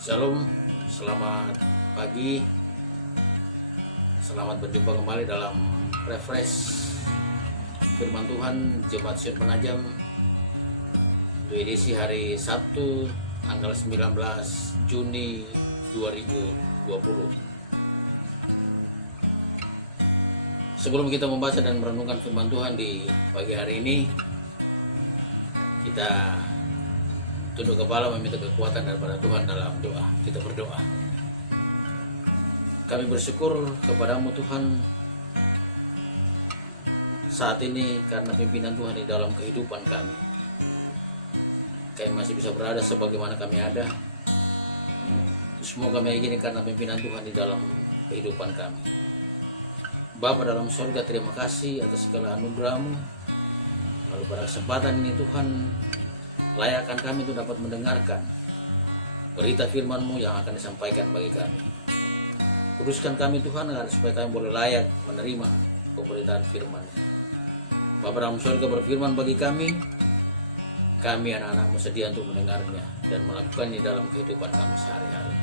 Shalom, selamat pagi, selamat berjumpa kembali dalam refresh firman Tuhan Jemaat Sion Penajam untuk edisi hari Sabtu tanggal 19 Juni 2020. Sebelum kita membaca dan merenungkan firman Tuhan di pagi hari ini, kita tunduk kepala meminta kekuatan daripada Tuhan dalam doa. Kita berdoa. Kami bersyukur kepadamu Tuhan saat ini karena pimpinan Tuhan di dalam kehidupan kami. Kami masih bisa berada sebagaimana kami ada. Semua kami ini karena pimpinan Tuhan di dalam kehidupan kami. Bapa dalam surga, terima kasih atas segala anugerah-Mu. Lalu pada kesempatan ini Tuhan, layakkan kami untuk dapat mendengarkan berita firman-Mu yang akan disampaikan bagi kami. Kuduskan kami Tuhan agar supaya kami boleh layak menerima pemberitaan firman. Bapa dalam surga berfirman bagi kami anak-anak-Mu sedia untuk mendengarnya dan melakukannya dalam kehidupan kami sehari-hari.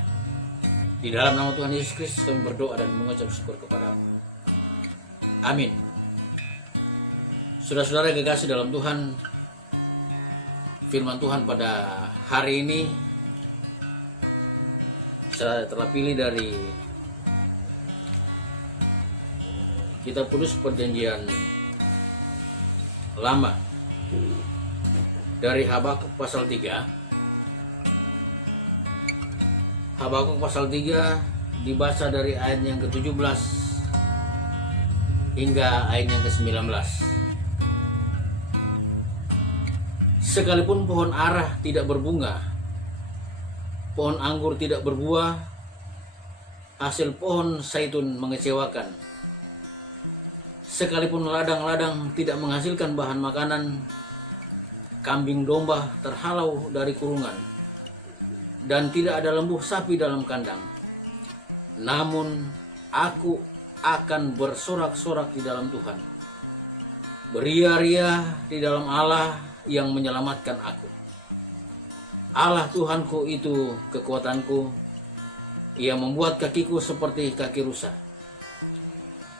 Di dalam nama Tuhan Yesus Kristus kami berdoa dan mengucap syukur kepada-Mu. Amin. Saudara-saudara yang kekasih dalam Tuhan, firman Tuhan pada hari ini saya telah pilih dari Kitab Kudus Perjanjian Lama dari Habakuk pasal 3. Habakuk pasal 3 dibaca dari ayat yang ke-17 hingga ayat yang ke-19. Sekalipun pohon ara tidak berbunga, pohon anggur tidak berbuah, hasil pohon zaitun mengecewakan. Sekalipun ladang-ladang tidak menghasilkan bahan makanan, kambing domba terhalau dari kurungan, dan tidak ada lembu sapi dalam kandang. Namun aku akan bersorak-sorak di dalam Tuhan, beria-ria di dalam Allah yang menyelamatkan aku. Allah Tuhanku itu kekuatanku. Ia membuat kakiku seperti kaki rusa.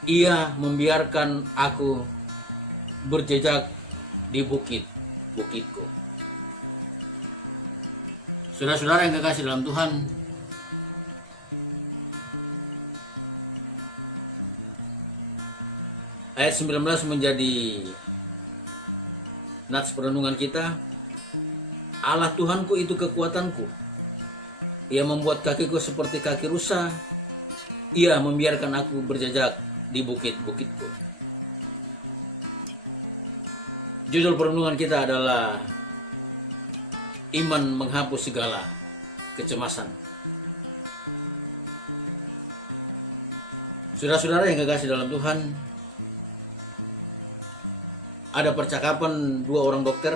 Ia membiarkan aku berjejak di bukit-bukitku. Saudara-saudara yang kekasih dalam Tuhan, ayat 19 menjadi nats perenungan kita. Allah Tuhanku itu kekuatanku. Ia membuat kakiku seperti kaki rusa. Ia membiarkan aku berjejak di bukit-bukitku. Judul perenungan kita adalah Iman menghapus segala kecemasan. Saudara-saudara yang kekasih dalam Tuhan, ada percakapan dua orang dokter.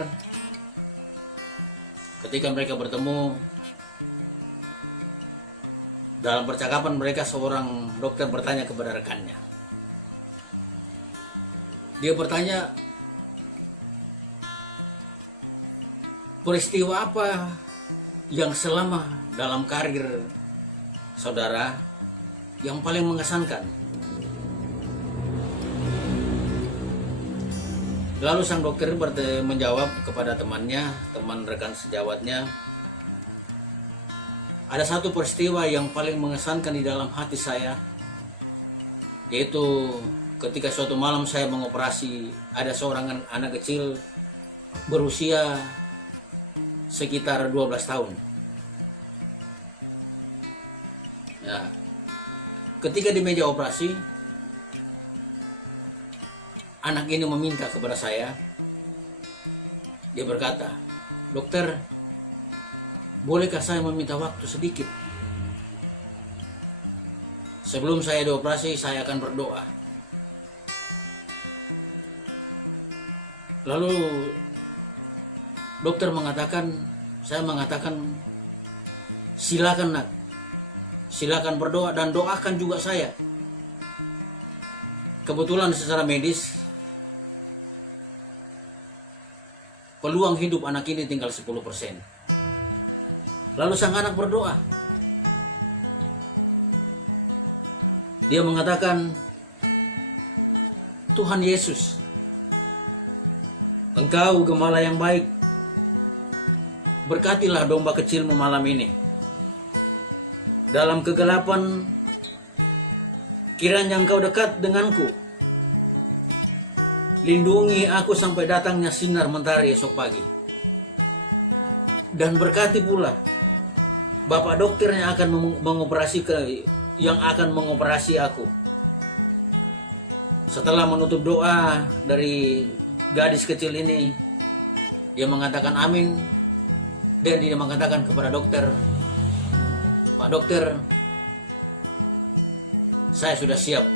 Ketika mereka bertemu, dalam percakapan mereka seorang dokter bertanya kepada rekannya. Dia bertanya, peristiwa apa yang selama dalam karir saudara yang paling mengesankan? Lalu sang dokter menjawab kepada temannya, teman rekan sejawatnya, ada satu peristiwa yang paling mengesankan di dalam hati saya, yaitu ketika suatu malam saya mengoperasi ada seorang anak kecil berusia sekitar 12 tahun. Nah, ketika di meja operasi, anak ini meminta kepada saya. Dia berkata, "Dokter, bolehkah saya meminta waktu sedikit? Sebelum saya dioperasi, saya akan berdoa." Lalu dokter mengatakan, saya mengatakan, "Silakan nak, silakan berdoa dan doakan juga saya." Kebetulan secara medis peluang hidup anak ini tinggal 10%. Lalu sang anak berdoa, Dia mengatakan, Tuhan Yesus, Engkau gembala yang baik, berkatilah domba kecilmu malam ini. Dalam kegelapan, kiranya Engkau dekat denganku. Lindungi aku sampai datangnya sinar mentari esok pagi. Dan berkati pula Bapak dokter yang akan mengoperasi aku. Setelah menutup doa dari gadis kecil ini, dia mengatakan amin, dan dia mengatakan kepada dokter, Pak dokter, saya sudah siap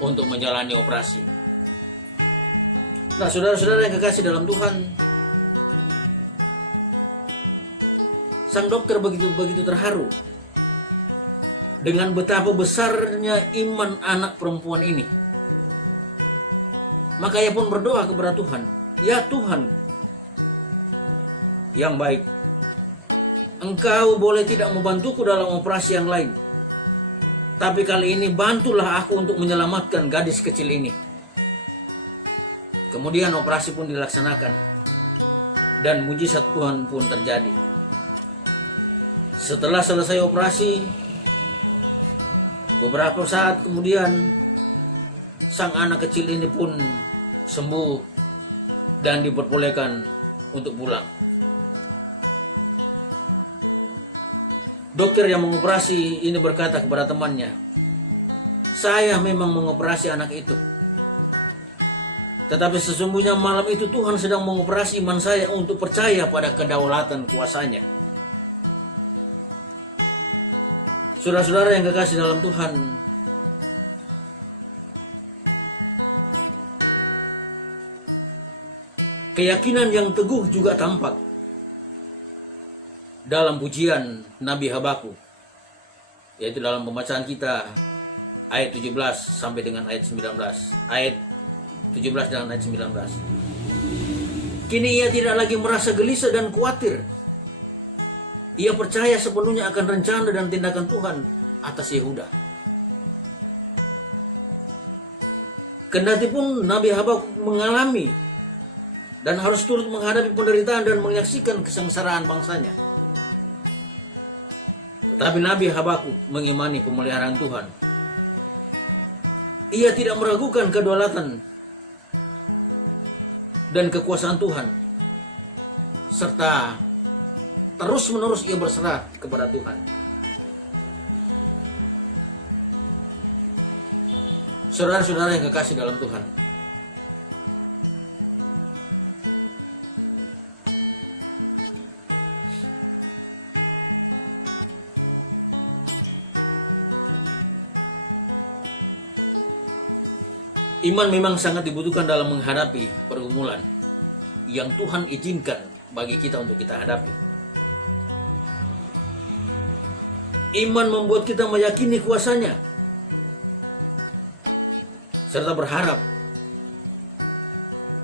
untuk menjalani operasi. Nah, saudara-saudara yang kekasih dalam Tuhan, sang dokter begitu terharu dengan betapa besarnya iman anak perempuan ini. Maka ia pun berdoa kepada Tuhan, ya Tuhan yang baik, Engkau boleh tidak membantuku dalam operasi yang lain, tapi kali ini bantulah aku untuk menyelamatkan gadis kecil ini. Kemudian operasi pun dilaksanakan, dan mujizat Tuhan pun terjadi. Setelah selesai operasi, beberapa saat kemudian, sang anak kecil ini pun sembuh dan diperbolehkan untuk pulang. Dokter yang mengoperasi ini berkata kepada temannya, saya memang mengoperasi anak itu, tetapi sesungguhnya malam itu Tuhan sedang mengoperasi iman saya untuk percaya pada kedaulatan kuasanya. Saudara-saudara yang kekasih dalam Tuhan, keyakinan yang teguh juga tampak dalam pujian Nabi Habakuk, yaitu dalam pembacaan kita ayat 17 sampai dengan ayat 19. Ayat 17 dan ayat 19. Kini ia tidak lagi merasa gelisah dan khawatir. Ia percaya sepenuhnya akan rencana dan tindakan Tuhan atas Yehuda. Kendati pun Nabi Habakuk mengalami dan harus turut menghadapi penderitaan dan menyaksikan kesengsaraan bangsanya, tetapi Nabi Habakuk mengimani pemeliharaan Tuhan. Ia tidak meragukan kedaulatan dan kekuasaan Tuhan, serta terus-menerus ia berserah kepada Tuhan. Saudara-saudara yang kekasih dalam Tuhan, iman memang sangat dibutuhkan dalam menghadapi pergumulan yang Tuhan izinkan bagi kita untuk kita hadapi. Iman membuat kita meyakini kuasanya, serta berharap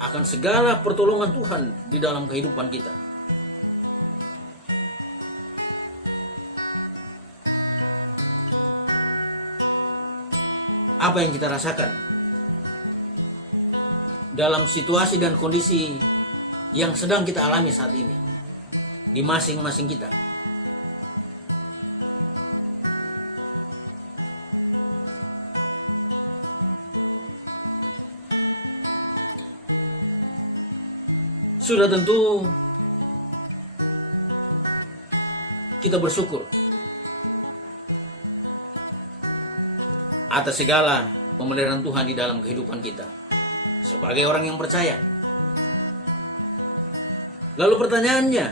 akan segala pertolongan Tuhan di dalam kehidupan kita. Apa yang kita rasakan dalam situasi dan kondisi yang sedang kita alami saat ini di masing-masing kita? Sudah tentu kita bersyukur atas segala pemeliharaan Tuhan di dalam kehidupan kita sebagai orang yang percaya. Lalu pertanyaannya,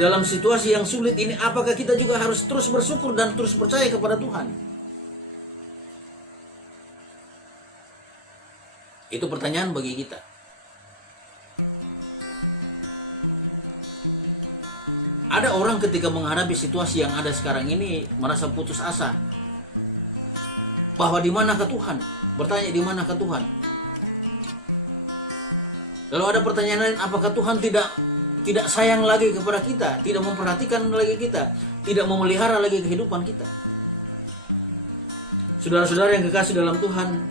dalam situasi yang sulit ini, apakah kita juga harus terus bersyukur dan terus percaya kepada Tuhan? Itu pertanyaan bagi kita. Ada orang ketika menghadapi situasi yang ada sekarang ini merasa putus asa, bahwa di manakah Tuhan? Bertanya, di manakah Tuhan? Lalu ada pertanyaan lain, apakah Tuhan tidak sayang lagi kepada kita, tidak memperhatikan lagi kita, tidak memelihara lagi kehidupan kita? Saudara-saudara yang kekasih dalam Tuhan,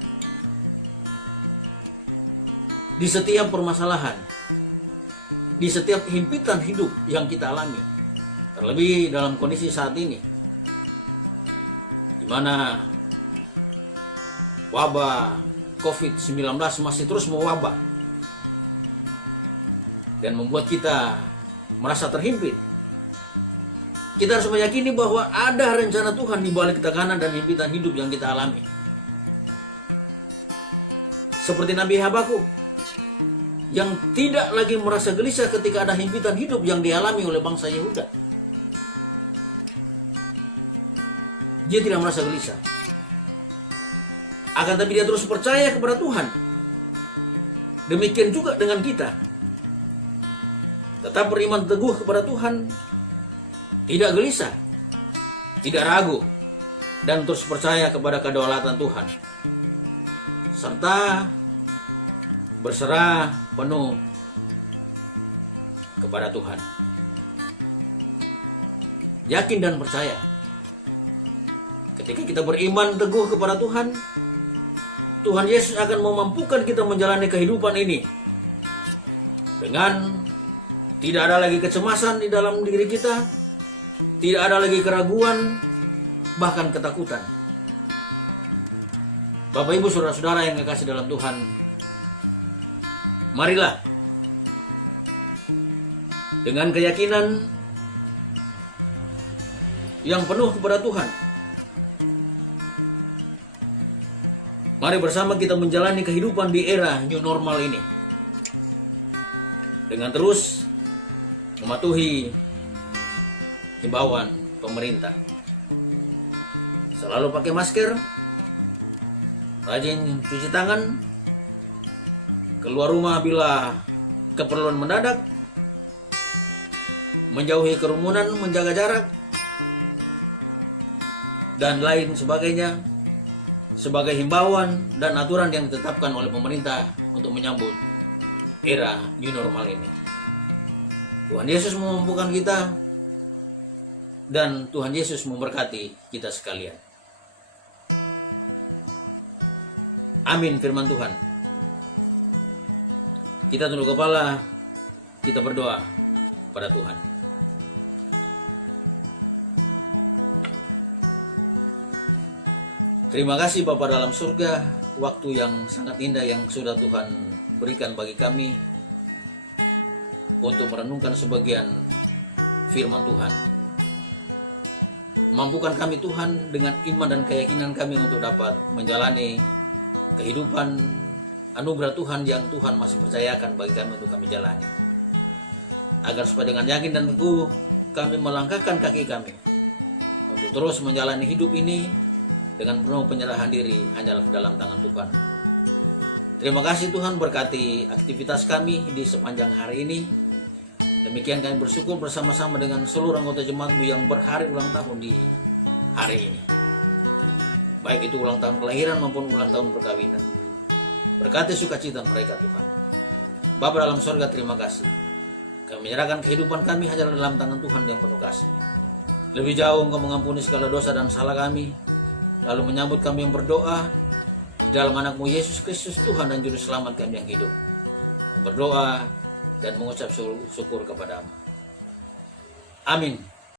di setiap permasalahan, di setiap himpitan hidup yang kita alami, terlebih dalam kondisi saat ini, di mana wabah COVID-19 masih terus mewabah dan membuat kita merasa terhimpit, kita harus meyakini bahwa ada rencana Tuhan di balik tekanan dan himpitan hidup yang kita alami. Seperti Nabi Habakuk yang tidak lagi merasa gelisah ketika ada himpitan hidup yang dialami oleh bangsa Yehuda. Dia tidak merasa gelisah. Akan tapi dia terus percaya kepada Tuhan. Demikian juga dengan kita. Tetap beriman teguh kepada Tuhan, tidak gelisah, tidak ragu, dan terus percaya kepada kedaulatan Tuhan, serta berserah penuh kepada Tuhan. Yakin dan percaya, ketika kita beriman teguh kepada Tuhan, Tuhan Yesus akan memampukan kita menjalani kehidupan ini dengan tidak ada lagi kecemasan di dalam diri kita, tidak ada lagi keraguan, bahkan ketakutan. Bapak Ibu saudara-saudara yang kekasih dalam Tuhan, marilah dengan keyakinan yang penuh kepada Tuhan, mari bersama kita menjalani kehidupan di era new normal ini dengan terus mematuhi himbauan pemerintah. Selalu pakai masker, rajin cuci tangan, keluar rumah bila keperluan mendadak, menjauhi kerumunan, menjaga jarak, dan lain sebagainya, sebagai himbauan dan aturan yang ditetapkan oleh pemerintah untuk menyambut era new normal ini. Tuhan Yesus memampukan kita, dan Tuhan Yesus memberkati kita sekalian. Amin firman Tuhan. Kita tunduk kepala, kita berdoa pada Tuhan. Terima kasih Bapa dalam surga, waktu yang sangat indah yang sudah Tuhan berikan bagi kami untuk merenungkan sebagian firman Tuhan. Mampukan kami Tuhan dengan iman dan keyakinan kami untuk dapat menjalani kehidupan anugerah Tuhan yang Tuhan masih percayakan bagi kami untuk kami jalani. Agar supaya dengan yakin dan teguh kami melangkahkan kaki kami untuk terus menjalani hidup ini dengan penuh penyerahan diri hanya dalam tangan Tuhan. Terima kasih Tuhan, berkati aktivitas kami di sepanjang hari ini. Demikian kami bersyukur bersama-sama dengan seluruh anggota jemaat-Mu yang berhari ulang tahun di hari ini. Baik itu ulang tahun kelahiran maupun ulang tahun perkawinan. Berkati sukacita mereka Tuhan. Bapa dalam surga, terima kasih. Kami menyerahkan kehidupan kami hanya dalam tangan Tuhan yang penuh kasih. Lebih jauh Engkau mengampuni segala dosa dan salah kami, lalu menyambut kami yang berdoa di dalam anak-Mu Yesus Kristus, Tuhan dan Juru Selamat kami yang hidup. Berdoa dan mengucap syukur kepada-Mu. Amin.